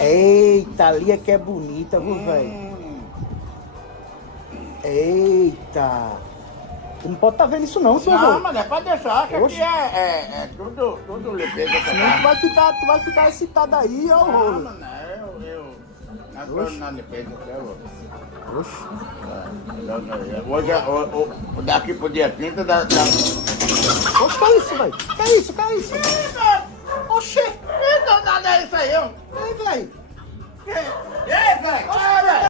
Eita, ali é que é bonita, viu, velho? Eita. Tu não pode estar vendo isso não, senhor. Não, mas é pra deixar, que Oxe. aqui é tudo limpeza. Senão tu vai ficar excitado aí, ó. Não, não, eu não tô na limpeza aqui, eu Oxe. Hoje, daqui pro dia 30, Oxe, que é isso, velho? Que é isso, que é isso? Oxê. Então, nada é isso aí, ó. Ei, velho. Ei, velho!